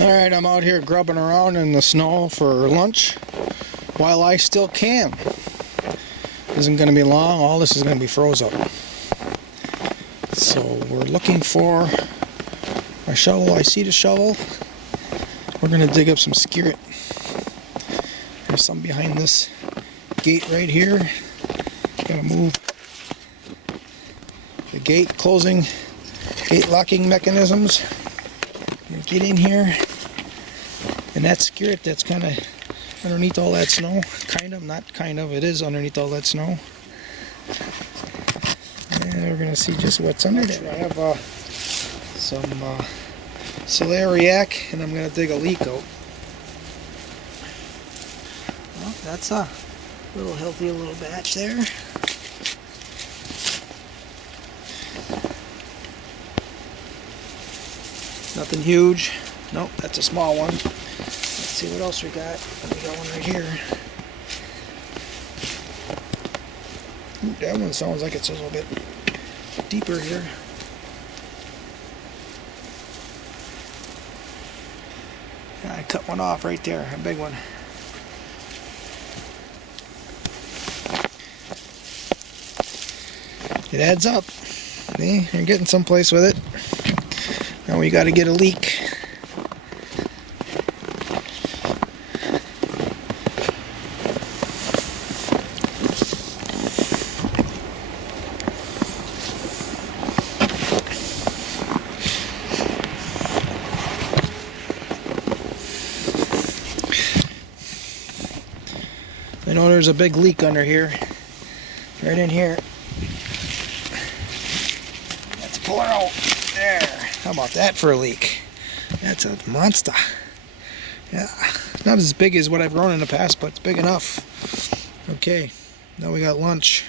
Alright, I'm out here grubbing around in the snow for lunch while I still can. Isn't going to be long, all this is going to be froze up. So we're looking for a shovel. I see the shovel. We're going to dig up some skirret. There's some behind this gate right here. Gotta move the gate closing, gate locking mechanisms. Get in here, and that skirret that's kind of underneath all that snow, it is underneath all that snow. And we're gonna see just what's under there. I have some celeriac, and I'm gonna dig a leak out. Well, that's a little healthy little batch there. Nothing huge. Nope, that's a small one. Let's see what else we got. We got one right here. Ooh, that one sounds like it's a little bit deeper here. I cut one off right there, a big one. It adds up. See, you're getting someplace with it. Now we got to get a leak. I know there's a big leak under here, right in here. Let's pull her out. There. How about that for a leak? That's a monster. Yeah, not as big as what I've grown in the past, but it's big enough. Okay, now we got lunch.